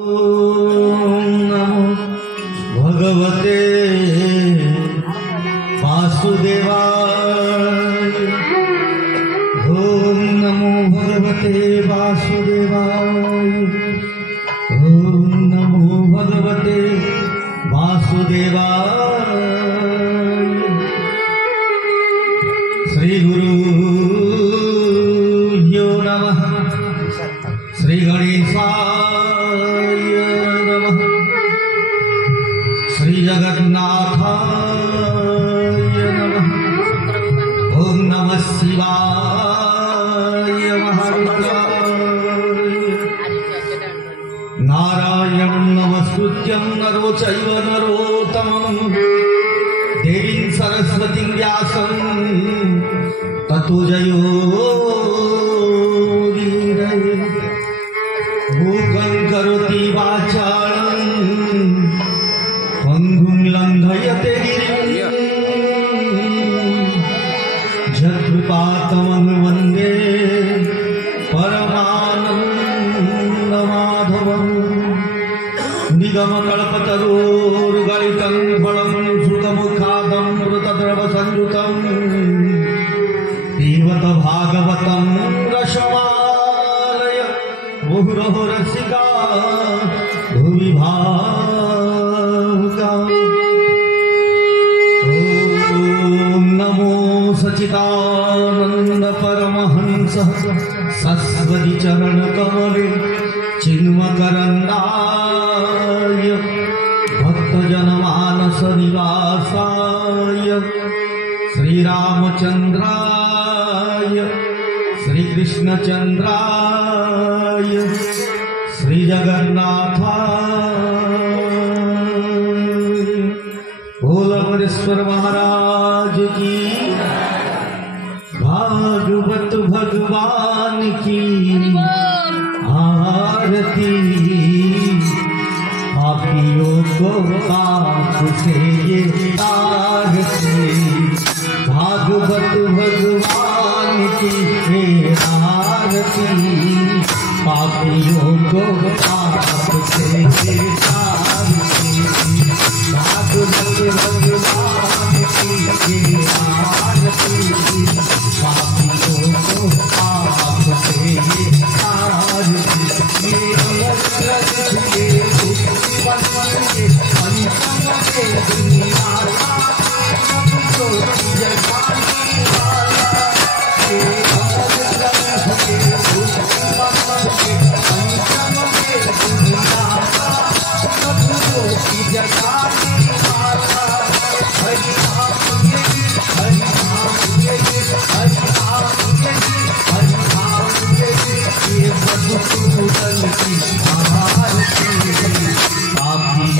नमो भगवते वासुदेवाय। ओम नमो भगवते वासुदेवाय। ओम नमो भगवते वासुदेवाय। श्री गुरुभ्यो नमः। श्री गणेशाय नमः। श्री जगन्नाथाय नमः। ओम नमः शिवाय महारुद्राय। नारायणं नमस्कृत्यं नरो चैव नरोत्तमं देवीं सरस्वतीं व्यासं ततो जयो मूकं करोति वाचालं पङ्गुं लङ्घयते गिरिं जत्कृपातमं वन्दे परमानन्दमाधवम्। निगमकल्पतरोर्गलितं फलं श्रुतमुखादमृतद्रवसंयुतं देवत भागवतं रसमालय मुहुरहो रसिका भुवि भावुका। ओम नमो सच्चिदानंद परमहंस सरस्वती चरण कमले चिन्मकरन्दाय भक्तजनमानस निवासाय श्रीरामचन्द्राय श्रीकृष्णचन्द्राय श्री जगन्नाथाय। भोलामरेश्वर महाराज की, भागवत भगवान की आरती। पापियों को पाप से ये आरती। भागवत भगवान की आरती। पापियों को पाप से ये आरती। भागवत भगवान की आरती। पापियों को पाप से ये आरती। पापियों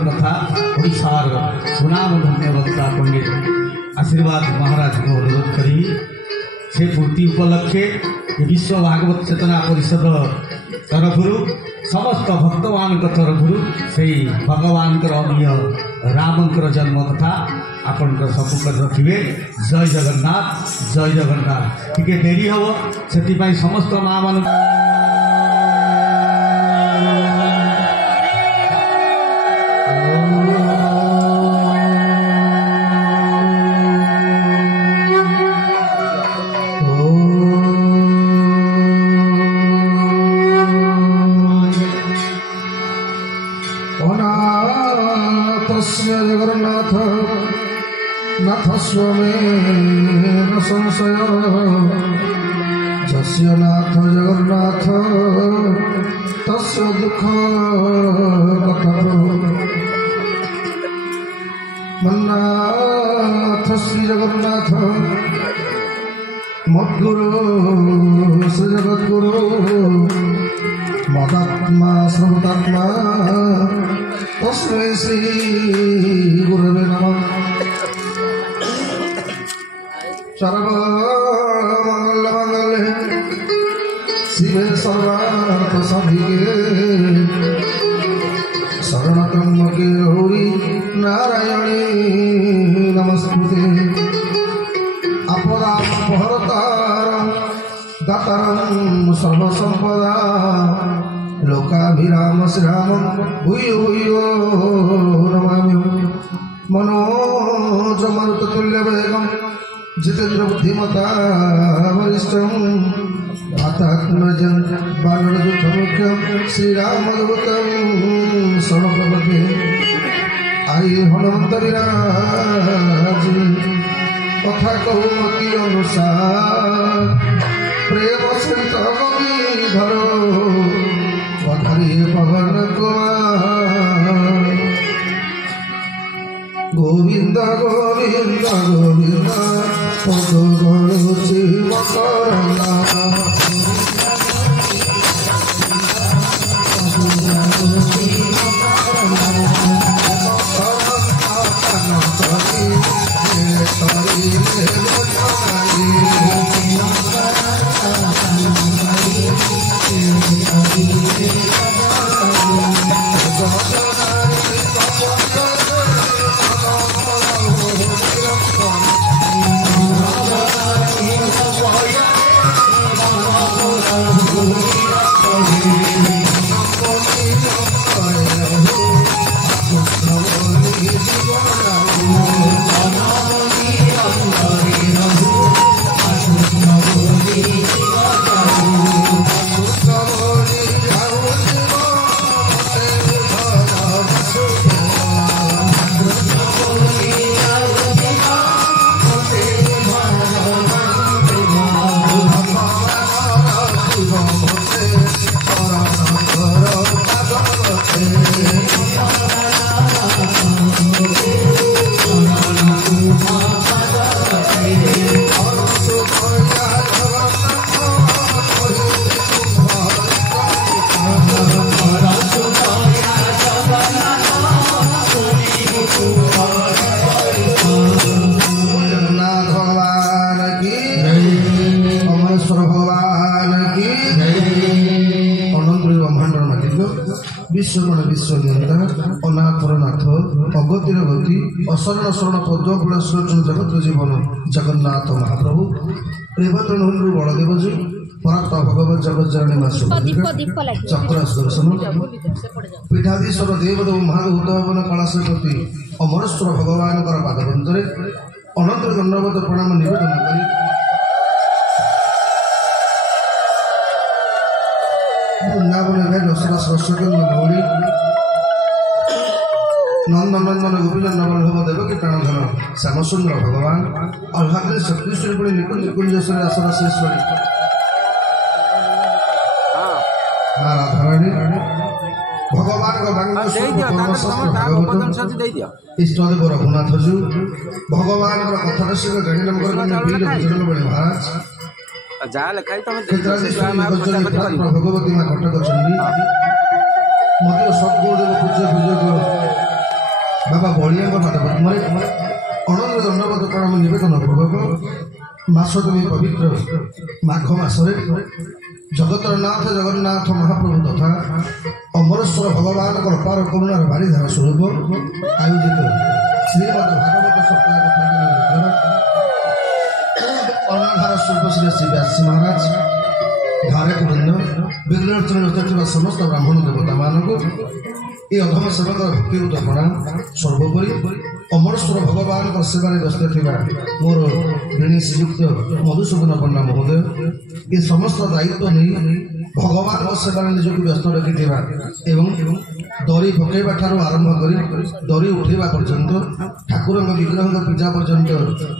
कथा ओडार सुनाम धन्य वक्ता पंडित आशीर्वाद महाराज को अनुरोध करी से पूर्ति उपलक्षे विश्व भागवत चेतना परिषद तरफ समस्त भक्तवान तरफ से भगवान अमीय राम जन्म कथा आपण सबुक रखिए। जय जगन्नाथ जय जगन्नाथ। टिके डेरी हम से समस्त माँ मान जगन्नाथ नाथ स्वमेन संशय जस्य नाथ जगन्नाथ तस्य दुख कथो मन्नाथ श्री जगन्नाथ मद्गुरु श्री जगद्गुरु मदात्मा सर्वदात्मा तस्मै श्री गुरवे नमः। सर्वमंगलमंगले शिवे सर्वार्थ साधिके शरणत्र्यंबके गौरी नारायणी नमस्तुते। अपदापहर्तारं दातारं सर्वसंपदा लोकाभिराम श्रीरामं भूयो भूयो नमामि। मनोजमरुततुल्यवेगं जितेन्द्र बुद्धिमता वरिष्ठं वातात्मजं बाणरयुद्धमुख्यं श्रीरामदूतं शरणप्रपद्ये। आई हनुमंतरी राज कथा कहूमती अनुसार प्रेम सहित गंगीधर पवन कुमार। गोविंद गोविंद गोविंद पद गणुची मकरंदा ବ୍ରହ୍ମାଣ୍ଡର ମାଲିକ ବିଶ୍ୱଗଣ ବିଶ୍ୱନିୟନ୍ତା ଅନାଥର ନାଥ ଅଗତିର ଗତି ଅଶରଣ ଶରଣ ପଦ୍ମଫୁଳ ସୃଜନ ଜଗତ ଜୀବନ ଜଗନ୍ନାଥ ମହାପ୍ରଭୁ ରେବତନରୁ ବଳଦେବଜୀ ପରାତ୍ମା ଭଗବତ ଜଗଜ୍ଜନନୀ ମା ସୁଭଦ୍ରା ଚକ୍ର ସୁଦର୍ଶନ ପୀଠାଧୀଶ୍ୱର ଦେବଦେବ ମହାଦୂତ ଭବନ କଳାସପତି ଅମରେଶ୍ୱର ଭଗବାନଙ୍କର ପାଦବନ୍ଧରେ ଅନନ୍ତ ଦଣ୍ଡବତ ପ୍ରଣାମ ନିବେଦନ କରି ବୃନ୍ଦାବନ ଦଶରା ସରସ୍ୱତୀ ଗୌରୀ ନନ୍ଦନନ୍ଦନ ଗୋପୀନନ୍ଦନ ବଲ୍ଲଭ ଦେବକୀ ପ୍ରାଣଧନ ଶ୍ୟାମସୁନ୍ଦର ଭଗବାନ ଅଲ୍ଲାହରେ ଶକ୍ତିଶ୍ୱରୀ ପୁଣି ନିକୁଞ୍ଜେଶ୍ୱରୀ ଆସନଶେଶ୍ୱରୀ ଧରଣୀ ଭଗବାନଙ୍କ ଇଷ୍ଟଦେବ ରଘୁନାଥଜୁ ଭଗବାନଙ୍କର କଥାର ଶିବ ଗାଡ଼ିନଙ୍କର ବୀର ବଜରଙ୍ଗ ବଳି ମହାରାଜ ଭଗବତୀ ମା କଟକ ଚଣ୍ଡୀ ମଧ୍ୟ ସଦ୍ଗୁରୁଦେବ ପୂଜ୍ୟ ପୂଜକ ବାବା ବଳିଆଙ୍କ ପାଦପଦ୍ମରେ ଅନନ୍ତ ଦଣ୍ଡବତ ପ୍ରଣାମ ନିବେଦନ ପୂର୍ବକ ମାସତମୀ ପବିତ୍ର ମାଘ ମାସରେ ଜଗତର ନାଥ ଜଗନ୍ନାଥ ମହାପ୍ରଭୁ ତଥା ଅମରେଶ୍ୱର ଭଗବାନଙ୍କର ଅପାର କରୁଣାର ବାରିଧାର ସ୍ୱରୂପ ଆୟୋଜିତ ଶ୍ରୀମଦ୍ ଭାଗବତ ସପ୍ତାହ ଅନାଧାର ସ୍ୱରୂପ ଶ୍ରୀ ଶ୍ରୀ ବ୍ୟାସୀ ମହାରାଜ ଧାରକ ବୃନ୍ଦ ବିଘ୍ନାର୍ଥନରେ ଥିବା ସମସ୍ତ ବ୍ରାହ୍ମଣ ଦେବତାମାନଙ୍କୁ ଏ ଅଧମ ସେବକର ଭକ୍ତିଭୂତ ପ୍ରଣାମ ସର୍ବୋପରି ଅମରେଶ୍ୱର ଭଗବାନଙ୍କର ସେବାରେ ବ୍ୟସ୍ତ ଥିବା ମୋର ଋଣୀ ଶ୍ରୀଯୁକ୍ତ ମଧୁସୂଦନ ପଣ୍ଡା ମହୋଦୟ ଏ ସମସ୍ତ ଦାୟିତ୍ୱ ନେଇ ଭଗବାନଙ୍କ ସେବାରେ ନିଜକୁ ବ୍ୟସ୍ତ ରଖିଥିବା ଏବଂ ଦରି ପକାଇବା ଠାରୁ ଆରମ୍ଭ କରି ଦରି ଉଠାଇବା ପର୍ଯ୍ୟନ୍ତ ଠାକୁରଙ୍କ ବିଗ୍ରହଙ୍କ ପୂଜା ପର୍ଯ୍ୟନ୍ତ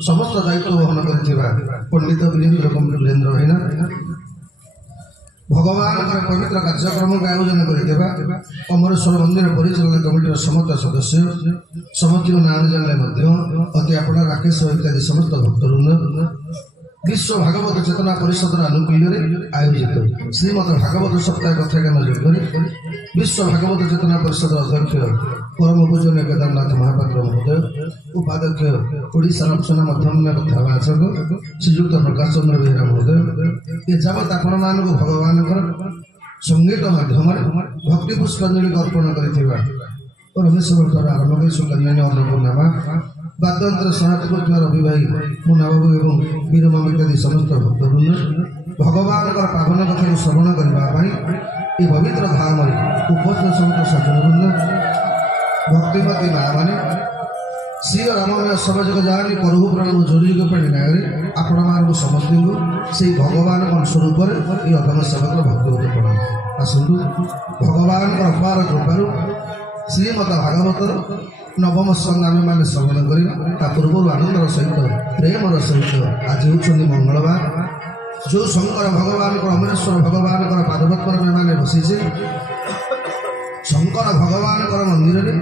ସମସ୍ତ ଦାୟିତ୍ୱ ବହନ କରିଥିବା ପଣ୍ଡିତ ବୀରେନ୍ଦ୍ର ଭାଇନା ଭଗବାନଙ୍କର ପବିତ୍ର କାର୍ଯ୍ୟକ୍ରମକୁ ଆୟୋଜନ କରିଥିବା ଅମରେଶ୍ୱର ମନ୍ଦିର ପରିଚାଳନା କମିଟିର ସମସ୍ତ ସଦସ୍ୟ ସମସ୍ତଙ୍କ ନାଁ ଜାଣିଲେ ମଧ୍ୟ ଅତି ଆପଣା ରାକେଶ ଇତ୍ୟାଦି ସମସ୍ତ ଭକ୍ତବୃନ୍ଦ ବିଶ୍ୱ ଭାଗବତ ଚେତନା ପରିଷଦର ଆନୁକୂଲ୍ୟରେ ଆୟୋଜିତ ଶ୍ରୀମଦ୍ ଭାଗବତ ସପ୍ତାହ କଥା ଜ୍ଞାନ ଯୋଗରେ ବିଶ୍ୱ ଭାଗବତ ଚେତନା ପରିଷଦର ଅଧ୍ୟକ୍ଷ ପରମ ପୂଜନୀୟ କେଦାରନାଥ ମହାପାତ୍ର ମହୋଦୟ ଉପାଧ୍ୟକ୍ଷ ଓଡ଼ିଶା ରଚନା ମଧ୍ୟମ କଥାବାଚକ ଶ୍ରୀଯୁକ୍ତ ପ୍ରକାଶ ଚନ୍ଦ୍ର ବେହେରା ମହୋଦୟ ଏ ଯାବତ ଆପଣମାନଙ୍କୁ ଭଗବାନଙ୍କର ସଙ୍ଗୀତ ମାଧ୍ୟମରେ ଭକ୍ତି ପୁଷ୍ପାଞ୍ଜଳି ଅର୍ପଣ କରିଥିବା ରମେଶ୍ୱରଠାରୁ ଆରମ୍ଭ କରି ସୁକନ୍ୟାନୀ ଅନ୍ନପୂର୍ଣ୍ଣା ବାଦ୍ୟନ୍ତରେ ସହାୟତା କରୁଥିବା ରବି ଭାଇ ମୁନାବାବୁ ଏବଂ ବୀରମାମ ଇତ୍ୟାଦି ସମସ୍ତ ଭକ୍ତବୃନ୍ଦ ଭଗବାନଙ୍କର ପାବନ କଥାକୁ ଶ୍ରବଣ କରିବା ପାଇଁ ଏ ପବିତ୍ର ଧାମରେ ଉପସ୍ଥିତ ସମସ୍ତ ସଜ୍ଜନବୃନ୍ଦ ଭକ୍ତିମତୀ ମା ମାନେ ଶ୍ରୀ ରାମମୟ ସମାଜକ ଯାହାନି ପ୍ରଭୁ ପ୍ରାଣକୁ ଯୋଡ଼ିଯୁଗ ପାଇଁ ନ୍ୟାୟରେ ଆପଣମାନଙ୍କୁ ସମସ୍ତଙ୍କୁ ସେଇ ଭଗବାନଙ୍କ ସ୍ୱରୂପରେ ଏହି ଅଧମ ସେବକର ଭକ୍ତିଭୂତ ପ୍ରଣାମ ଆସନ୍ତୁ ଭଗବାନଙ୍କର ଅପାର କୃପାରୁ ଶ୍ରୀମଦ ଭାଗବତର ନବମ ସ୍କନ୍ଧ ଆମେମାନେ ଶ୍ରବଣ କରିବା ତା ପୂର୍ବରୁ ଆନନ୍ଦର ସହିତ ପ୍ରେମର ସହିତ ଆଜି ହେଉଛନ୍ତି ମଙ୍ଗଳବାର ଯେଉଁ ଶଙ୍କର ଭଗବାନଙ୍କର ଅମରେଶ୍ୱର ଭଗବାନଙ୍କର ପାଦପତ୍ରରେ ଆମେମାନେ ବସିଛେ ଶଙ୍କର ଭଗବାନଙ୍କର ମନ୍ଦିରରେ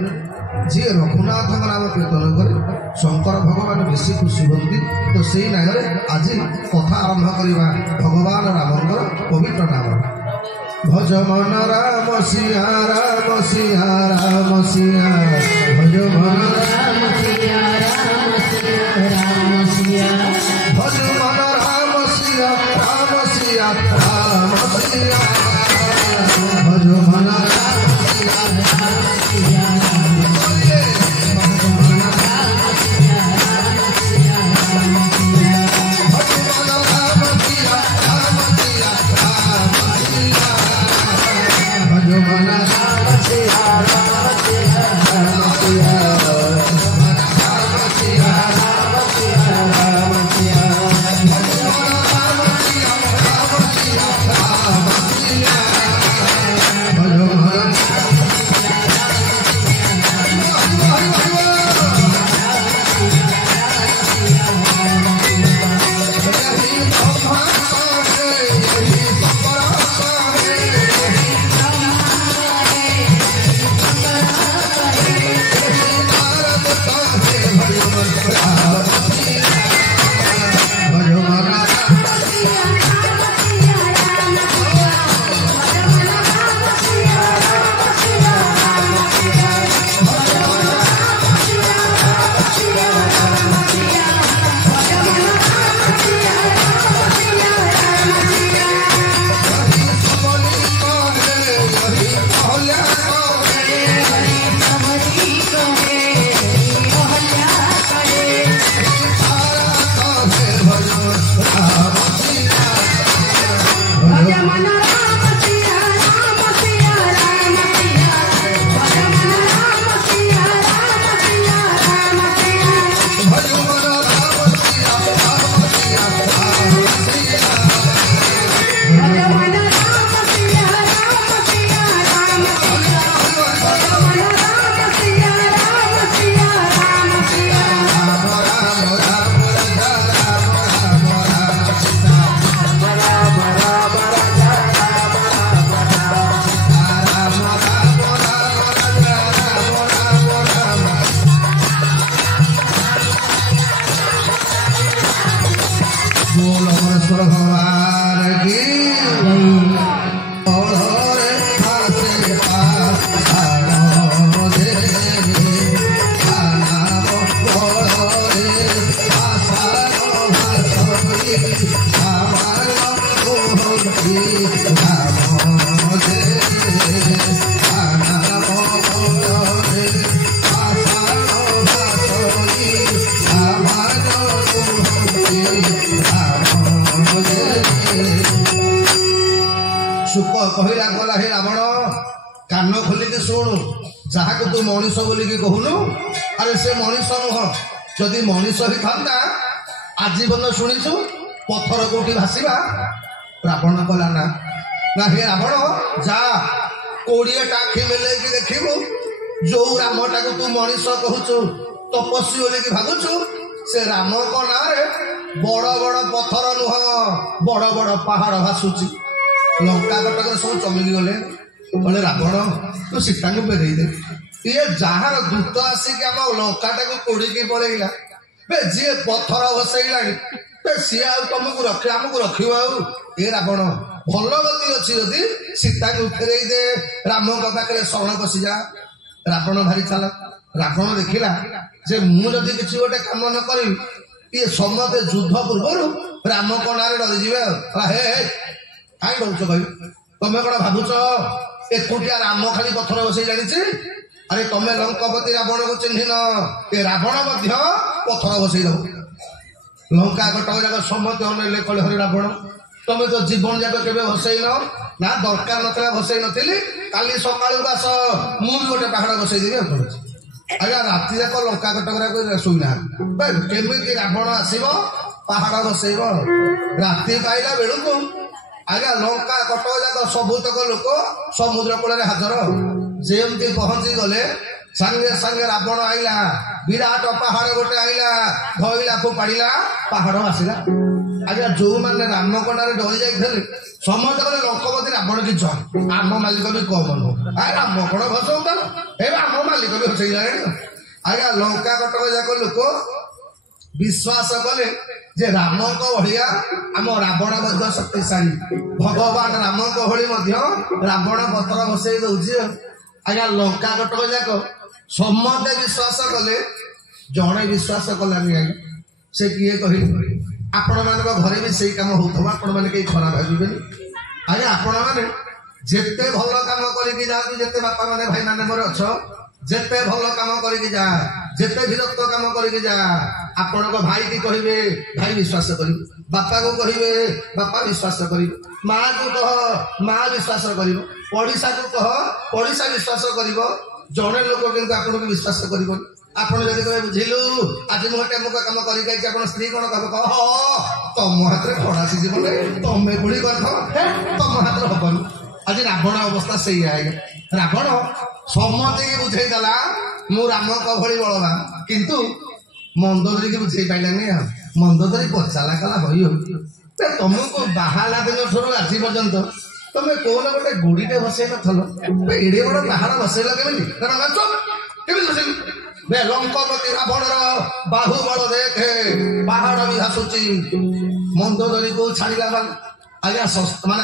ଯିଏ ରଘୁନାଥଙ୍କ ନାମ କୀର୍ତ୍ତନ କରେ ଶଙ୍କର ଭଗବାନ ବେଶୀ ଖୁସି ହୁଅନ୍ତି ତ ସେଇ ନ୍ୟାୟରେ ଆଜି କଥା ଆରମ୍ଭ କରିବା ଭଗବାନ ରାମଙ୍କର ପବିତ୍ର ନାମ भज मन राम सिया राम सिया राम सिया भज मन राम सिया राम सिया राम सिया भज मन राम सिया राम सिया राम सिया भज मन राम सिया राम सिया राम सिया भज मन राम सिया राम सिया राम सिया भज मन राम सिया राम सिया राम सिया भज मन राम सिया राम सिया राम सिया राम सिया राम सिया राम सिया भज मन राम सिया राम सिया राम सिया भज मन କାନ ଖୋଲିକି ଶୁଣୁ ଯାହାକୁ ତୁ ମଣିଷ ବୋଲିକି କହୁନୁ ଆରେ ସେ ମଣିଷ ନୁହଁ ଯଦି ମଣିଷ ହେଇଥାନ୍ତା ଆଜୀବନ ଶୁଣିଛୁ ପଥର କୋଉଠି ଭାସିବା ରାବଣ କଲା ନା ହେ ରାବଣ ଯା 20ଟା ଆଖି ମେଲେଇକି ଦେଖିବୁ ଯୋଉ ରାମଟାକୁ ତୁ ମଣିଷ କହୁଛୁ ତପସ୍ୱୀ ବୋଲିକି ଭାବୁଛୁ ସେ ରାମଙ୍କ ନାଁରେ ବଡ ବଡ ପଥର ନୁହଁ ବଡ ବଡ ପାହାଡ ଭାସୁଛି ଲଙ୍କା କଟକରେ ସବୁ ଚମିକି ଗଲେ କହିଲେ ରାବଣ ତୁ ସୀତାଙ୍କୁ ଫେରେଇ ଦେ ଇଏ ଯାହାର ଦୂତ ଆସିକି ଆମ ଲଙ୍କାଟାକୁ ପୋଡିକି ପଳେଇଲା ବେ ଯିଏ ପଥର ବସେଇଲାଣି ବେ ସିଏ ଆଉ ତମକୁ ଆମକୁ ରଖିବ ଆଉ ଏ ରାବଣ ଭଲ ଗତି ଅଛି ଯଦି ସୀତାଙ୍କୁ ଫେରେଇ ଦେ ରାମଙ୍କ ପାଖରେ ଶରଣ ପଶିଯା ରାବଣ ଭାରି ଚାଲ ରାବଣ ଦେଖିଲା ଯେ ମୁଁ ଯଦି କିଛି ଗୋଟେ କାମ ନ କରିବି ଇଏ ସମସ୍ତେ ଯୁଦ୍ଧ ପୂର୍ବରୁ ରାମଙ୍କ ନାଁରେ ଡରିଯିବେ ଆଉ ହେ କାହିଁ ଡରୁଛ କହିବି ତମେ କଣ ଭାବୁଛ ଏକୁଟିଆ ରାମ ଖାଲି ପଥର ବସେଇ ଜାଣିଛି ଆରେ ତମେ ଲଙ୍କପତି ରାବଣକୁ ଚିହ୍ନିନ ଏ ରାବଣ ମଧ୍ୟ ପଥର ବସେଇ ଦବ ଲଙ୍କା କଟକ ଯାକ ସମସ୍ତେ ଅନେଇଲେ କହିଲେ ହରେ ରାବଣ ତମେ ତ ଜୀବନ ଯାକ କେବେ ଭସେଇନ ନା ଦରକାର ନଥିଲା ଭସେଇ ନଥିଲି କାଲି ସକାଳକୁ ଆସ ମୁଁ ବି ଗୋଟେ ପାହାଡ ବସେଇଦେବି ଆଉ କହୁଛି ଆଜ୍ଞା ରାତି ଯାକ ଲଙ୍କା କଟକରେ ଶୋଇନାହାନ୍ତି କେମିତି ରାବଣ ଆସିବ ପାହାଡ ବସେଇବ ରାତି ପାଇଲା ବେଳକୁ ଆଜ୍ଞା ଲଙ୍କା କଟକ ଯାକ ସବୁତକ ଲୋକ ସମୁଦ୍ର କୂଳରେ ହାଜର ଯେମିତି ପହଞ୍ଚି ଗଲେ ସାଙ୍ଗେ ସାଙ୍ଗେ ରାବଣ ଆଇଲା ବିରାଟ ପାହାଡ ଗୋଟେ ଆଇଲା ଧଇଲାକୁ ପାଡ଼ିଲା ପାହାଡ ଆସିଲା ଆଜ୍ଞା ଯୋଉମାନେ ରାମଙ୍କ ନାଁରେ ଡରି ଯାଇଥିଲେ ସମସ୍ତେ କହିଲେ ଲଙ୍କପତି ରାବଣ କି ଜୟ ଆମ ମାଲିକ ବି କମ ନୁହଁ ରାମ କଣ ଭସଉତା ଏବେ ଆମ ମାଲିକ ବି ଭସେଇଲାଣି ଆଜ୍ଞା ଲଙ୍କା କଟକ ଯାକ ଲୋକ ବିଶ୍ୱାସ କଲେ ଯେ ରାମଙ୍କ ଭଳିଆ ଆମ ରାବଣ ମଧ୍ୟ ଶକ୍ତିଶାଳୀ ଭଗବାନ ରାମଙ୍କ ଭଳି ମଧ୍ୟ ରାବଣ ପଥର ବସେଇ ଦଉଛି ଆଜ୍ଞା ଲଙ୍କା କଟକ ଯାକ ସମସ୍ତେ ବିଶ୍ୱାସ କଲେ ଜଣେ ବିଶ୍ୱାସ କଲାନି ଆଜ୍ଞା ସେ କିଏ କହିଲେ ଆପଣମାନଙ୍କ ଘରେ ବି ସେଇ କାମ ହଉଥିବ ଆପଣମାନେ କେହି ଖରାପ ଭାବିବେନି ଆଜ୍ଞା ଆପଣମାନେ ଯେତେ ଭଲ କାମ କରିକି ଯାଆନ୍ତୁ ଯେତେ ବାପା ମାନେ ଭାଇ ମାନେ ମୋର ଅଛ ଯେତେ ଭଲ କାମ କରିକି ଯା ଯେତେ ବିରକ୍ତ କାମ କରିକି ଯା ଆପଣଙ୍କ ଭାଇ କି କହିବେ ଭାଇ ବିଶ୍ୱାସ କରିବେ ବାପାକୁ କହିବେ ବାପା ବିଶ୍ୱାସ କରିବେ ମାକୁ କହ ମା ବିଶ୍ୱାସ କରିବ ପଡିଶାକୁ କହ ପଡିଶା ବିଶ୍ୱାସ କରିବ ଜଣେ ଲୋକ କିନ୍ତୁ ଆପଣଙ୍କୁ ବିଶ୍ୱାସ କରିବନି ଆପଣ ଯଦି କହିବେ ବୁଝିଲୁ ଆଜି ମୁଁ ଗୋଟେ ଅମୁକ କାମ କରିକି ଆଇଛି ଆପଣ ସ୍ତ୍ରୀ କଣ କହିବ କହ ତମ ହାତରେ ଖଡା ସିଯିବ ତମେ ପୁଣି କରିଥିବ ତମ ହାତରେ ହବନି ଆଜି ରାବଣ ଅବସ୍ଥା ସେଇଆ ଆଜ୍ଞା ରାବଣ ସମସ୍ତଙ୍କୁ ବୁଝେଇ ଦେଲା ମୁଁ ରାମଙ୍କ ଭଳି ବଳବାନ କିନ୍ତୁ ମନ୍ଦୋଦରୀକି ବୁଝେଇ ପାଇଲାନି ଆଉ ମନ୍ଦୋଦରୀ ପଚାଲା କଲା ହଇ ତମକୁ ବାହାଲା ଦିନ ଠାରୁ ଆଜି ପର୍ଯ୍ୟନ୍ତ ତମେ କୋଉନ ଗୋଟେ ଗୁଡିଟେ ବସେଇ ନଥିଲ ଏଡେ ବଡ ପାହାଡ ବସେଇଲ କେମିତି ଲଙ୍କପତି ରାବଣର ବାହୁବଳ ଦେଖେ ପାହାଡ ବି ଭାସୁଛି ମନ୍ଦୋଦରୀକୁ ଛାଡିଲା ଆଜ୍ଞା ମାନେ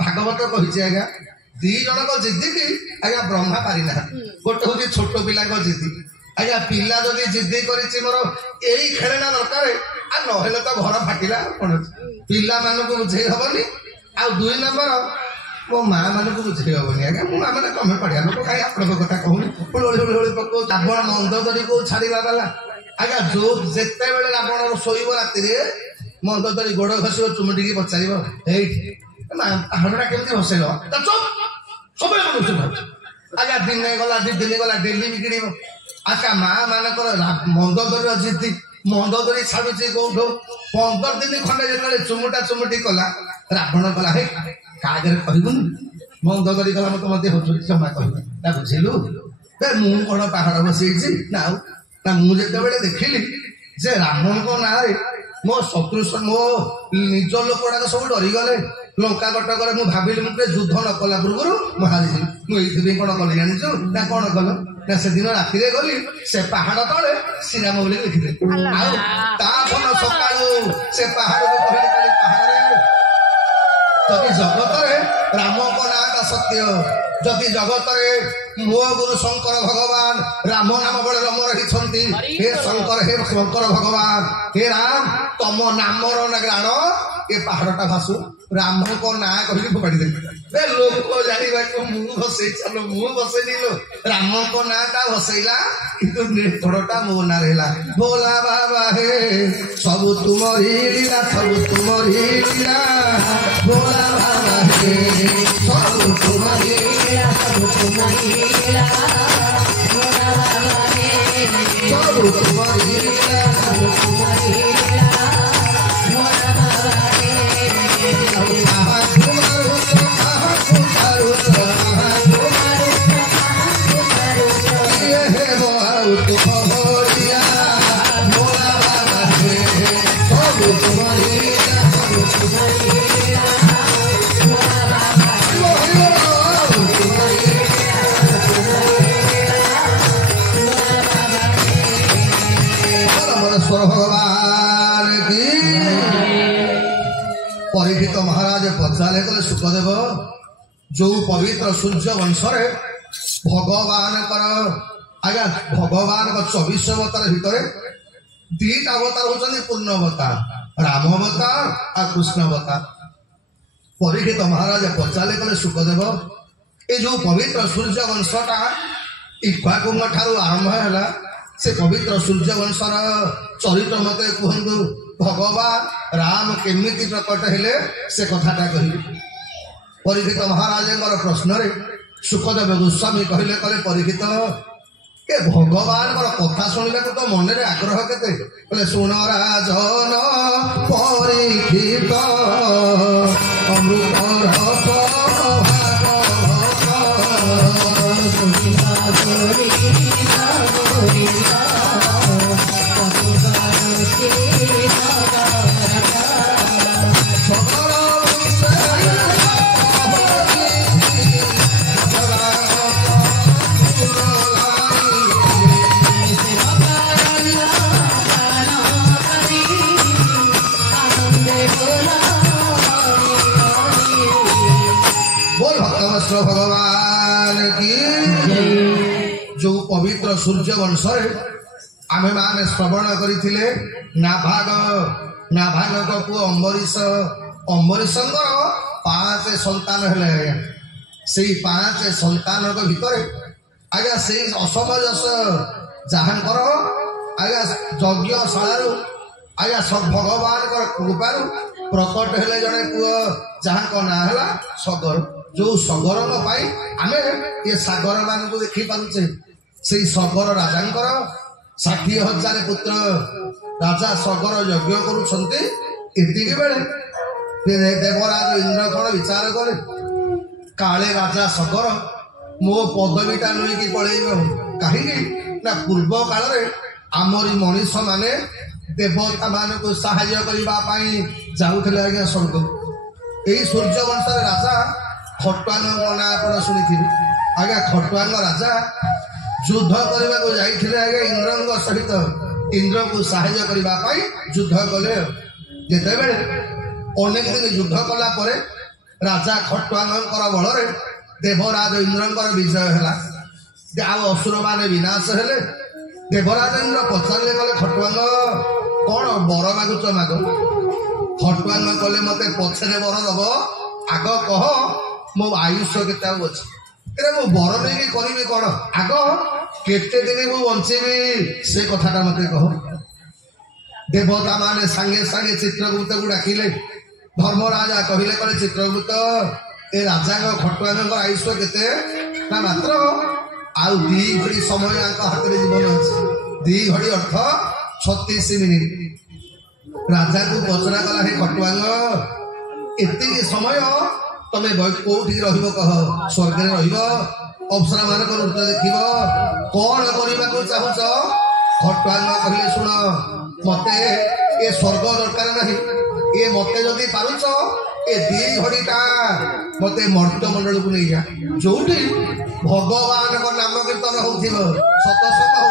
ଭାଗବତ କହିଛି ଆଜ୍ଞା 2 ଜଣଙ୍କ ଜିଦିକି ଆଜ୍ଞା ବ୍ରହ୍ମା ପାରିନାହାନ୍ତି ଗୋଟେ ହଉଛି ଛୋଟ ପିଲାଙ୍କ ଜିଦି ଆଜ୍ଞା ପିଲା ଯଦି ଜିଦି କରିଛି ମୋର ଏଇ ଖେଳନା ଦରକାର ଆଉ ନହେଲେ ତ ଘର ଫାଟିଲା କଣ ପିଲାମାନଙ୍କୁ ବୁଝେଇ ହବନି ଆଉ 2 ନମ୍ବର ମୋ ମା ମାନଙ୍କୁ ବୁଝେଇ ହବନି ଆଜ୍ଞା ମୋ ମା ମାନେ ତମେ ପଢିଆ ଲୋକ କାହିଁ ଆପଣଙ୍କ କଥା କହୁନି ହୋଳି ପକଉ ରାବଣ ମନ୍ଦୋଦରୀକୁ ଛାଡିଲା ବାଲା ଆଜ୍ଞା ଯୋଉ ଯେତେବେଳେ ରାବଣ ଶୋଇବ ରାତିରେ ମନ୍ଦୋଦରୀ ଗୋଡ ଘଷିବ ଚୁମୁଟିକି ପଚାରିବ ଏଇଠି ପାହାଡଟା କେମିତି ବସେଇଲ ସବୁବେଳେ ଆଜ୍ଞା ଦିନେ ଗଲା 2 ଦିନ ଗଲା ଡେଲି ବିଗିଡିବ ଆଚ୍ଛା ମା ମାନଙ୍କର ମନ୍ଦୋଦରୀର ଜିଦି ମନ୍ଦୋଦରୀ ଛାଡୁଛି କୋଉଠୁ 15 ଦିନ ଖଣ୍ଡେ ଯେତେବେଳେ ଚୁମୁଟି କଲା ରାବଣ କଲା ହେ କାଗରେ କହିବୁନି ମନ୍ଦୋଦରୀ କଲା ମତେ ମଧ୍ୟ ହଉଛୁ କ୍ଷମା କହିବୁ ନା ବୁଝିଲୁ ମୁଁ କଣ ପାହାଡ ବସେଇଛି ନା ମୁଁ ଯେତେବେଳେ ଦେଖିଲି ଯେ ରାମଙ୍କ ନାଁରେ ମୋ ଶତ୍ରୁ ମୋ ନିଜ ଲୋକ ଗୁଡାକ ସବୁ ଡରିଗଲେ ଲଙ୍କା କଟକରେ ମୁଁ ଭାବିଲି ମୁଁ ଯୁଦ୍ଧ ନ କଲା ପୂର୍ବରୁ ମୁଁ ହାରିଯିବି ମୁଁ ଏଇଥିପାଇଁ କଣ କଲି ଜାଣିଛୁ ନା କଣ କଲ ନା ସେଦିନ ରାତିରେ ଗଲି ସେ ପାହାଡ ତଳେ ଶ୍ରୀରାମ ବୋଲି ଲେଖିଦେଲି ଆଉ ତାପର ସକାଳୁ ସେ ପାହାଡକୁ କହିଲି କାଲି ପାହାଡରେ ଯଦି ଜଗତରେ ରାମଙ୍କ ନାଁଟା ସତ୍ୟ ଯଦି ଜଗତରେ ମୋ ଗୁରୁ ଶଙ୍କର ଭଗବାନ ରାମ ନାମ ବଳେ ରମ ରହିଛନ୍ତି ହେ ଶଙ୍କର ଭଗବାନ ହେ ରାମ ତମ ନାମର ଗ୍ରାଣ ଏ ପାହାଡଟା ଭାସୁ ରାମଙ୍କ ନାଁ କହିକି ଫୋପାଡ଼ି ଦେଲେ ଲୋକ ଜାଣିବାକୁ ମୁଁ ଭସେଇ ଚାଲ ମୁଁ ଭସେଇଲି ଲୋ ରାମଙ୍କ ନାଁ ଟା ଭସେଇଲା କିନ୍ତୁ ନେପଡ଼ଟା ମୋ ନାଁରେ ହେଲା ଭୋଲା ବାବା ହେ ସବୁ ତୁମରି ଲୀଳା ସବୁ ତୁମରି ଲୀଳା ଭୋଲା ବାବା ହେ ସବୁ ତୁମରି ଲୀଳା ସବୁ ତୁମରି ଲୀଳା ଭୋଲା ବାବା ହେ ସବୁ ତୁମରି ଲୀଳା ସବୁ ତୁମରି ଲୀଳା ଭୋଲା ବାବା ହେ भगवान की परीक्षित महाराज पचारे कले सुखदेव जो पवित्र सूर्य वंश भगवान आज्ञा भगवान 24 अवतार भितर 2 अवतार होती पूर्ण अवतार राम अवतार और कृष्ण अवतार परीक्षित महाराज पचारे कले सुखदेव ये जो पवित्र सूर्य वंशटा इक्ष्वाकुंग ठारू आरंभ है से पवित्र सूर्य वंशर चरित्र मत कहतु भगवान राम केमिति प्रकट हेले से कथाटा कह परीक्षित महाराज प्रश्न सुखदेव गोस्वामी कहले कले परीक्षित ए भगवान कथा शुणा तो मन में आग्रह केते बोले सुन राजन परीक्षित भगवान की जो पवित्र सूर्य वंश आम मैंने श्रवण करते नाभाग पु अम्बरीश अम्बरीशंकर 5 संतान है से 5 संतान भितर आज्ञा से असमंजस जहांकर आज्ञा यज्ञशाला आज्ञा भगवान कृपार प्रकट हेले जड़े पुओ जहाँ ना है सगर जो सगर आम ये सागर मान को देखी पारे से सगर राजा 60,000 पुत्र राजा सगर यज्ञ करुँचे बेले देवराज इंद्र कौन विचार करे काले राजा सगर मो पदवीटा नुईकी पलैब कहीं पूर्व काल आमरी मनीष माने देवता मान को साहाय्य करने जाऊले आज्ञा स्वर्ग यही सूर्य वंश राजा खटुआंग ना आप शुणी आज्ञा खटुआंग राजा युद्ध करने को जाइए आज्ञा इंद्र सहित इंद्र को साहाय्य करने युद्ध कले जिते बड़े अनेक दिन युद्ध कला राजा खटुआंग बल देवराज इंद्र विजय है असुर मान विनाश हेले देवराज इंद्र पचारे कले खटुआंग कौन बर मागुच माग खटुआंग कले मत पछरे बर दब आग कह मो आयुष्य के मो बर नहीं करी कौन आग केते दिन मु बंचेबी से कथाटा मत कह देवता माने सांगे सांगे चित्रगुप्त को डाकिले धर्मराजा कहले कले चित्रगुप्त ए राजा खटुआंग आयुष्य केते ना मात्र आउ 2 घड़ी समय हाथ में जीवन अच्छे 2 घड़ी अर्थ 36 मिनिट राजा को पचरा कला हे खटुआंग एति समय तमें कौटी रह स्वर्ग अप्सरा मान नृत्य देख कौन करने को चाहूच खटुआंग कहले शुण मत ए स्वर्ग दरकार नहीं ये मत जदि पारुच ए 2 घड़ीटा मत मर्त्य मंडल को नहीं जा जो भगवान को नाम कीर्तन हो सतसंग हो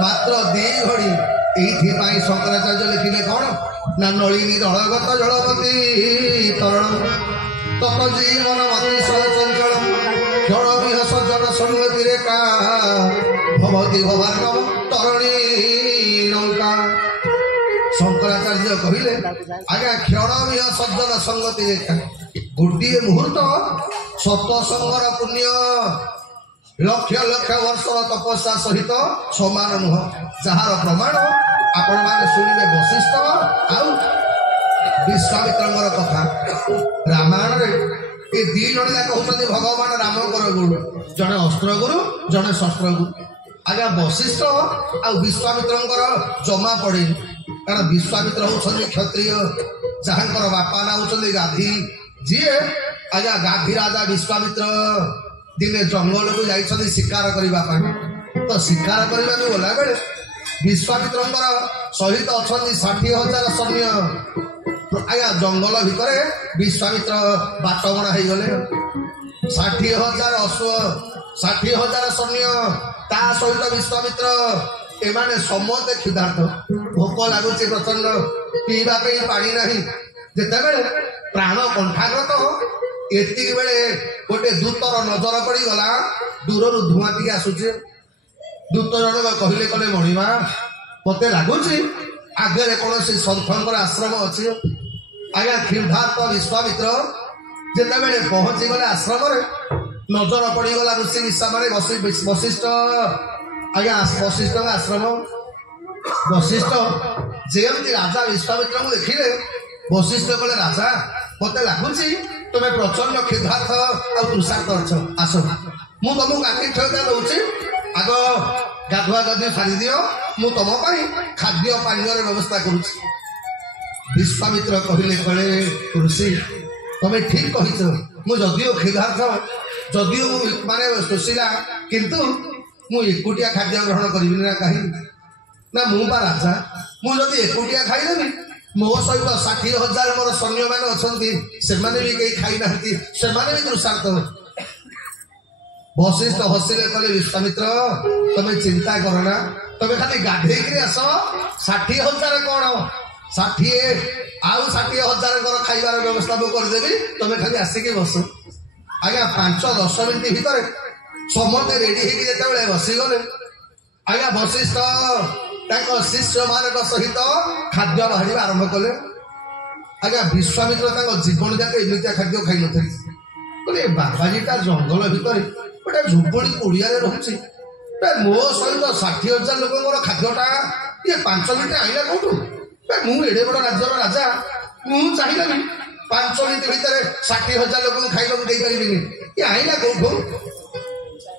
मात्र 2 घड़ी ये शंकराचार्य लिखिले कौन ना नलिनी दलगत जलपति तरण तत जीवन मति चंचल जल विहस जन संगति रेखा भवती भवान तरणी लंका ଶଙ୍କରାଚାର୍ଯ୍ୟ କହିଲେ ଆଜ୍ଞା କ୍ଷଣ ବିହ ସଜ୍ଜନ ସଙ୍ଗତି ଦେଖା ଗୋଟିଏ ମୁହୂର୍ତ୍ତ ସତ୍ସଙ୍ଗର ପୁଣ୍ୟ ଲକ୍ଷ ଲକ୍ଷ ବର୍ଷର ତପସ୍ୟା ସହିତ ସମାନ ନୁହଁ। ଯାହାର ପ୍ରମାଣ ଆପଣମାନେ ଶୁଣିବେ ବଶିଷ୍ଠ ଆଉ ବିଶ୍ୱାମିତ୍ରଙ୍କର କଥା। ରାମାୟଣରେ ଏ ଦି ଜଣ ଯାକ କହୁଛନ୍ତି ଭଗବାନ ରାମଙ୍କର ଗୁରୁ, ଜଣେ ଅସ୍ତ୍ର ଗୁରୁ ଜଣେ ଶସ୍ତ୍ର ଗୁରୁ। ଆଜ୍ଞା ବଶିଷ୍ଠ ଆଉ ବିଶ୍ୱାମିତ୍ରଙ୍କର ଜମା ପଡେନି, କାରଣ ବିଶ୍ୱାମିତ୍ର ହଉଛନ୍ତି କ୍ଷତ୍ରିୟ, ଯାହାଙ୍କର ବାପା ନାଁ ହଉଛନ୍ତି ଗାଧି, ଯିଏ ଆଜ୍ଞା ଗାଧି ରାଜା ବିଶ୍ୱାମିତ୍ର ଦିନେ ଜଙ୍ଗଲକୁ ଯାଇଛନ୍ତି ଶିକାର କରିବା ପାଇଁ। ତ ଶିକାର କରିବାକୁ ଗଲାବେଳେ ବିଶ୍ୱାମିତ୍ରଙ୍କର ସହିତ ଅଛନ୍ତି 60,000 ସୈନ୍ୟ। ଆଜ୍ଞା ଜଙ୍ଗଲ ଭିତରେ ବିଶ୍ୱାମିତ୍ର ବାଟବଣା ହେଇଗଲେ। 60,000 ଅଶ୍ୱ, 60,000 ସୈନ୍ୟ, ତା ସହିତ ବିଶ୍ୱାମିତ୍ର, ଏମାନେ ସମସ୍ତେ କ୍ଷୁଧାର୍ତ, ଭୋକ ଲାଗୁଛି ପ୍ରଚଣ୍ଡ, ପିଇବା ପାଇଁ ପାଣି ନାହିଁ। ଯେତେବେଳେ ପ୍ରାଣ କଣ୍ଠାଗ୍ରତ, ଏତିକି ବେଳେ ଗୋଟେ ଦୂତର ନଜର ପଡ଼ିଗଲା, ଦୂରରୁ ଧୂଆଁ ଟିକେ ଆସୁଛି। ଦୂତ ଜଣକ କହିଲେ କଲେ ମଣିମା ମତେ ଲାଗୁଛି ଆଗରେ କୌଣସି ସନ୍ଥଙ୍କର ଆଶ୍ରମ ଅଛି। ଆଜ୍ଞା କ୍ଷୁଧାର୍ତ ବିଶ୍ୱାମିତ୍ର ଯେତେବେଳେ ପହଞ୍ଚିଗଲେ ଆଶ୍ରମରେ, ନଜର ପଡ଼ିଗଲା ଋଷି ବିଶ୍ୱାମରେ ବଶିଷ୍ଠ। ଆଜ୍ଞା ବଶିଷ୍ଠଙ୍କ ଆଶ୍ରମ। ବଶିଷ୍ଠ ଯେମିତି ରାଜା ବିଶ୍ୱାମିତ୍ରଙ୍କୁ ଦେଖିଲେ, ବଶିଷ୍ଠ କହିଲେ ରାଜା ମତେ ଲାଗୁଛି ତମେ ପ୍ରଚଣ୍ଡ କ୍ଷୁଧାର୍ଥ ଆଉ ତୃଷାର୍ଥ ଅଛ, ଆସ ମୁଁ ତମକୁ ଆତିଥ୍ୟତା ଦଉଛି, ଆଗ ଗାଧୁଆ ଗାଧୁଆ ସାରିଦିଅ, ମୁଁ ତମ ପାଇଁ ଖାଦ୍ୟ ପାନୀୟର ବ୍ୟବସ୍ଥା କରୁଛି। ବିଶ୍ୱାମିତ୍ର କହିଲେ କଳେ ଋଷି ତମେ ଠିକ କହିଛ, ମୁଁ ଯଦିଓ କ୍ଷୁଧାର୍ଥ, ଯଦିଓ ମୁଁ ମାନେ ଶୋଷିଲା, କିନ୍ତୁ ମୁଁ ଏକୁଟିଆ ଖାଦ୍ୟ ଗ୍ରହଣ କରିବିନି ନା କାହିଁକି ନା ମୁଁ ବା ରାଜା, ମୁଁ ଯଦି ଏକୁଟିଆ ଖାଇଦେବି ମୋ ସହିତ 60,000 ମୋର ସୈନ୍ୟମାନେ ଅଛନ୍ତି, ସେମାନେ ବି କେହି ଖାଇନାହାନ୍ତି, ସେମାନେ ବି ତୃଷାର୍ଥ। ବଶିଷ୍ଠ ହସିଲେ କଲେ ବିଶ୍ୱାମିତ୍ର ତମେ ଚିନ୍ତା କର ନା, ତମେ ଖାଲି ଗାଧେଇକିରି ଆସ, 60,000 କଣ 60 ଆଉ 60,000ଙ୍କର ଖାଇବାର ବ୍ୟବସ୍ଥା ମୁଁ କରିଦେବି, ତମେ ଖାଲି ଆସିକି ବସ। ଆଜ୍ଞା 5-10 ମିନିଟ୍ ଭିତରେ ସମସ୍ତେ ରେଡି ହେଇକି ଯେତେବେଳେ ବସିଗଲେ, ଆଜ୍ଞା ବଶିଷ୍ଠ ତାଙ୍କ ଶିଷ୍ୟମାନଙ୍କ ସହିତ ଖାଦ୍ୟ ବାହାରିବା ଆରମ୍ଭ କଲେ। ଆଜ୍ଞା ବିଶ୍ୱାମିତ୍ର ତାଙ୍କ ଜୀବନ ଯାକ ଏମିତିଆ ଖାଦ୍ୟ ଖାଇନଥିଲେ। କହିଲେ ବାବାଜୀଟା ଜଙ୍ଗଲ ଭିତରେ ଗୋଟେ ଝୁମ୍ପୁଡ଼ି କୁଡ଼ିଆରେ ରହୁଛି, ମୋ ସହିତ 60,000 ଲୋକଙ୍କର ଖାଦ୍ୟଟା ଇଏ 5 ମିନିଟ୍ ଆଇଲା କୋଉଠୁ? ମୁଁ ଏଡେ ବଡ ରାଜ୍ୟର ରାଜା, ମୁଁ ଚାହିଁଲେ 5 ମିନିଟ୍ ଭିତରେ 60,000 ଲୋକଙ୍କୁ ଖାଇବାକୁ ଦେଇପାରିବିନି, ଇଏ ଆଇଲା କୋଉଠୁ?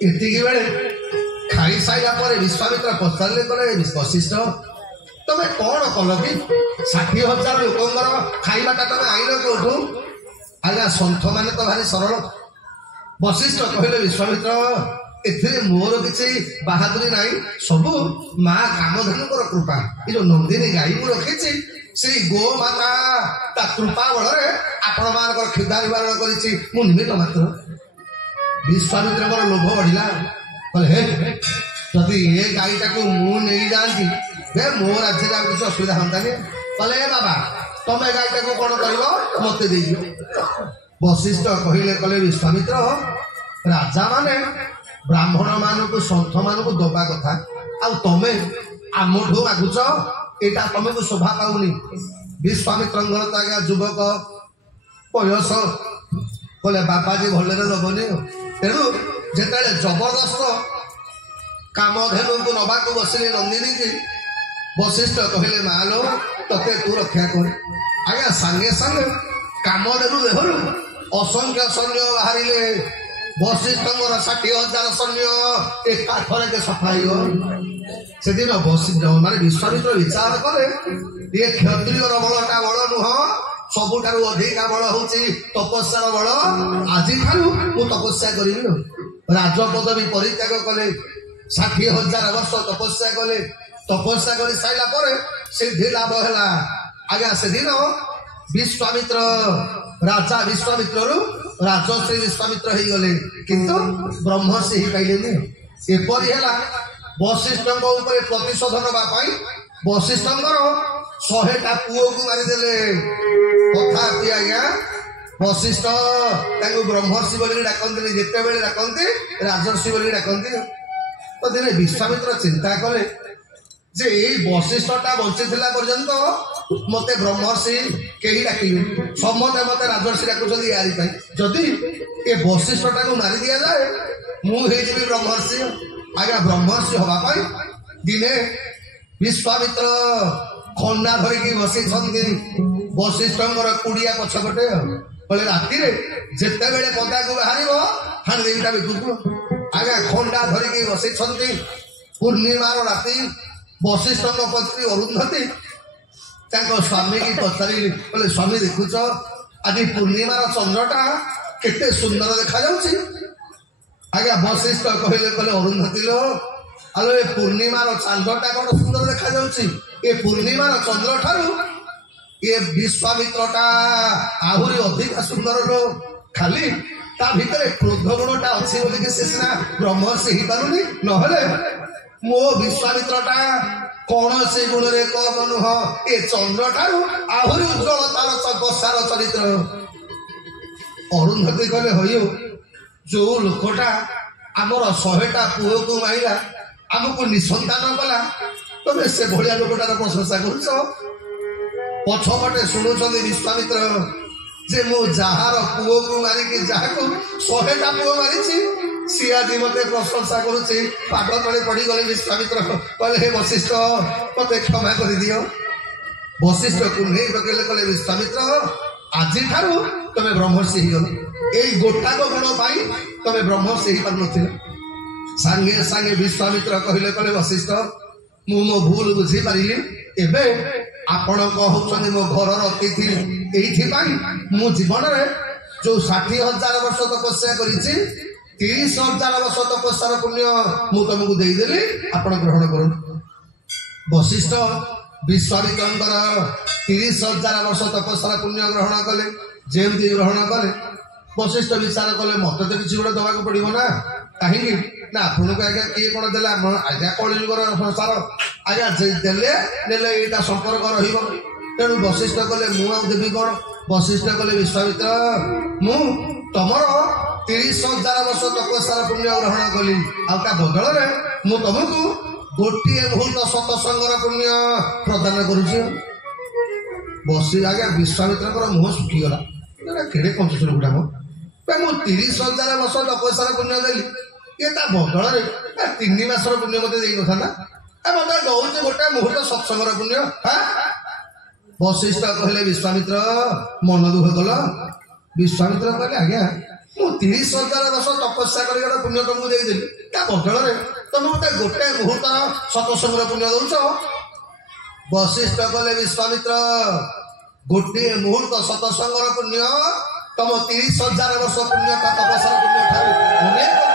ଏତିକି ବେଳେ ଖାଇସାରିଲା ପରେ ବିଶ୍ୱାମିତ୍ର ପଚାରିଲେ କଲେ ବଶିଷ୍ଠ ତମେ କଣ କଲ କି 60,000 ଲୋକଙ୍କର ଖାଇବାଟା ତମେ ଆଇଲ କୋଉଠୁ? ଆଜ୍ଞା ସନ୍ଥ ମାନେ ତ ଭାରି ସରଳ। ବଶିଷ୍ଠ କହିଲେ ବିଶ୍ୱାମିତ୍ର ଏଥିରେ ମୋର କିଛି ବାହାଦୁରୀ ନାହିଁ, ସବୁ ମା କାମଧେନୁଙ୍କର କୃପା। ଏ ଯୋଉ ନନ୍ଦିନୀ ଗାଈ ମୁଁ ରଖିଛି, ସେଇ ଗୋମାତା ତା କୃପା ବଳରେ ଆପଣ ମାନଙ୍କର କ୍ଷୁଧା ନିବାରଣ କରିଛି, ମୁଁ ନିମିତ୍ତ ମାତ୍ର। ବିଶ୍ୱାମିତ୍ରଙ୍କର ଲୋଭ ବଢିଲା, କହିଲେ ହେ ଯଦି ଏ ଗାଈଟାକୁ ମୁଁ ନେଇଯାଆନ୍ତି ମୋ ରାଜ୍ୟରେ ଆଉ କିଛି ଅସୁବିଧା ହୁଅନ୍ତାନି। କହିଲେ ବାବା ତମେ ଗାଈଟାକୁ କଣ କରିବ, ମତେ ଦେଇଦିଅ। ବଶିଷ୍ଠ କହିଲେ କଲେ ବିଶ୍ୱାମିତ୍ର ରାଜା ମାନେ ବ୍ରାହ୍ମଣ ମାନଙ୍କୁ ସନ୍ଥ ମାନଙ୍କୁ ଦବା କଥା, ଆଉ ତମେ ଆମଠୁ ମାଗୁଛ, ଏଇଟା ତମକୁ ଶୋଭା ପାଉନି। ବିଶ୍ୱାମିତ୍ରଙ୍କର ତ ଆଜ୍ଞା ଯୁବକ ବୟସ, କହିଲେ ବାବାଜୀ ଭଲରେ ଦବନି। ତେଣୁ ଯେତେବେଳେ ଜବରଦସ୍ତ କାମଧେନୁଙ୍କୁ ନବାକୁ ବସିଲେ ନନ୍ଦିନୀକି, ବଶିଷ୍ଠ କହିଲେ ମାଲୋ ତତେ ତୁ ରକ୍ଷା କର। ଆଜ୍ଞା ସାଙ୍ଗେ ସାଙ୍ଗେ କାମଧେନୁ ଦେହରୁ ଅସଂଖ୍ୟ ସୈନ୍ୟ ବାହାରିଲେ। ବଶିଷ୍ଠଙ୍କର 60,000 ସୈନ୍ୟ ଏକାଥରକେ ସଫା ହେଇଗଲ। ସେଦିନ ମାନେ ବିଶ୍ୱାମିତ୍ର ବିଚାର କଲେ ଏ କ୍ଷତ୍ରିୟର ବଳଟା ବଳ ନୁହଁ, ସବୁଠାରୁ ଅଧିକା ବଳ ହଉଛି ତପସ୍ୟାର ବଳ। ଆଜିଠାରୁ ମୁଁ ତପସ୍ୟା କରିବି। ରାଜପଦବୀ ପରିତ୍ୟାଗ କଲେ, 60,000 ବର୍ଷ ତପସ୍ୟା କଲେ। ତପସ୍ୟା କରି ସାରିଲା ପରେ ସିଦ୍ଧି ଲାଭ ହେଲା। ଆଜ୍ଞା ସେଦିନ ବିଶ୍ୱାମିତ୍ର ରାଜା ବିଶ୍ୱାମିତ୍ରରୁ ରାଜଶ୍ରୀ ବିଶ୍ୱାମିତ୍ର ହେଇଗଲେ, କିନ୍ତୁ ବ୍ରହ୍ମର୍ଷି ହେଇପାରିଲେନି। ଏପରି ହେଲା ବଶିଷ୍ଠଙ୍କ ଉପରେ ପ୍ରତିଶୋଧ ନେବା ପାଇଁ ବଶିଷ୍ଠଙ୍କର 100ଟା ପୁଅକୁ ମାରିଦେଲେ। ତଥାପି ଆଜ୍ଞା ବଶିଷ୍ଠ ତାଙ୍କୁ ବ୍ରହ୍ମର୍ଷି ବୋଲି ଡାକନ୍ତିନି, ଯେତେବେଳେ ଡାକନ୍ତି ରାଜର୍ଷି ବୋଲି ଡାକନ୍ତି। ତ ଦିନେ ବିଶ୍ୱାମିତ୍ର ଚିନ୍ତା କଲେ जे वशिष्ठटा बंचीला पर्यंत मते ब्रह्मर्षि कहीं डाकिले समते मते राजर्षि डाकुଛନ୍ତି यारी पाई जदि ए वशिष्ठटा को मारी दिया जाए मु हे जेबी ब्रह्मर्षि आज्ञा ब्रह्मर्षि हवा पाई दिने विश्वामित्र खंडा धरिकी बसी वशिष्ठଙ୍କର कुड़िया पछपटे बोले राति जिते बेले पदा को बाहर हाणी देवीटा बिकुक आज्ञा खंडा धरिकी बसी पूर्णिमार राति वशिष्ठ पत्नी अरुंधती स्वामी की पचारि बोले स्वामी देखुच आज पूर्णिमार चंद्रटा केते सुंदर देखा जाउछि आज्ञा वशिष्ठ कहले कहले अरुंधती लो आलो ए पूर्णिमार चंद्रटा कौन सुंदर देखा जाउछि ए पूर्णिमार चंद्र ठारू ये विश्वामित्रटा आहुरी अधिक सुंदर लो खाली ता भितर क्रोध गुणटा अच्छी बोली कि से सिना ब्रह्मर्षि ही पारुनी नहले मो विश्वामित्रटा कौन से गुण रे कम नुह ए चंद्र ठारू आहुरी उज्जवल तार बसार चरित्र अरुंधती कहले हयो जो लोकटा आमर 100टा पुओ को माइला आमको निसंतान कला तबे से भलिया लोकटार प्रशंसा करुछ पछपटे शुणुचंदी विश्वामित्र जे मो जार पुओ को मारिकी जहाको 100टा पुओ मारिछि सी आज मते प्रशंसा करुछि पाद तले पड़ी गले विश्वामित्र कहले हे वशिष्ठ मते क्षमा कर दियो वशिष्ठ को नहीं पकेले कहले विश्वामित्र आज ठारू तमे ब्रह्मर्षि ही गलो एई गोटा को गुण पाई तमे ब्रह्मर्षि ही पारनथिले सांगे सांगे विश्वामित्र कहले कहले वशिष्ठ मु मो भूल बुझी पारिली एबे आपण कहउछनी मो घरर अतिथि एइथि पाई मु जीवन रे जो 60,000 वर्ष तपस्या करिछि 30,000 वर्ष तपस्यार पुण्य मु तुमको देई देली आपण ग्रहण करू वशिष्ठ विश्वामित्रंकर 30,000 वर्ष तपस्यार पुण्य ग्रहण कले जेमती ग्रहण कले वशिष्ठ विचार कले मत तो किसी गोटे दवाक पड़ो ना कहीं ना आपन को आज्ञा किए कौन देला आज्ञा कलिजुगर संसार आज्ञा देले नेले एटा संपर्क रहिबो तेणु वशिष्ठ कले मु आ देवी कौन वशिष्ठ कले विश्वामित्र मु तमर 30,000 वर्ष तपस्यार पुण्य ग्रहण कली आ बदल में मु तुमको गोटे मुहूर्त सतसंगर पुण्य प्रदान करुची बसी आज्ञा विश्वामित्र मुह सुखीगला केड़े कंजूस लोकटा मो मु 30,000 वर्ष तपस्यार पुण्य देली ये बदल में 3 मासर पुण्य मत दे ना मत दौचे गोटे मुहूर्त सत्संगर पुण्य हाँ वशिष्ठ कहले विश्वामित्र मन दुख कल विश्वामित्र कहले आज्ञा मु 30,000 वर्ष तपस्या कर पुण्य तुमको देदेली बदल में तुम मत गोटे मुहूर्त सतसंगर पुण्य दौच वशिष्ठ कहले विश्वामित्र गोटे मुहूर्त सतसंगर पुण्य तुम 30,000 वर्ष पुण्य तपस्या पुण्य ठारू अनेक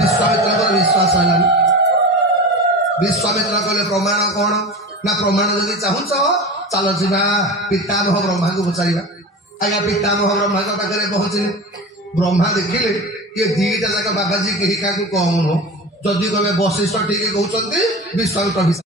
विश्वामित्र विश्वास है विश्वामित्र कहले प्रमाण कौन ना प्रमाण जदि चाहूच चल जा पितामह ब्रह्मा को पचारा आज्ञा पितामह ब्रह्मा पाखे पहुंचले ब्रह्मा देखिले ये दीटा जाक बाबाजी कहीं क्या कम नुह जदि कहे वशिष्ठ ठीक कहते विश्वामित्र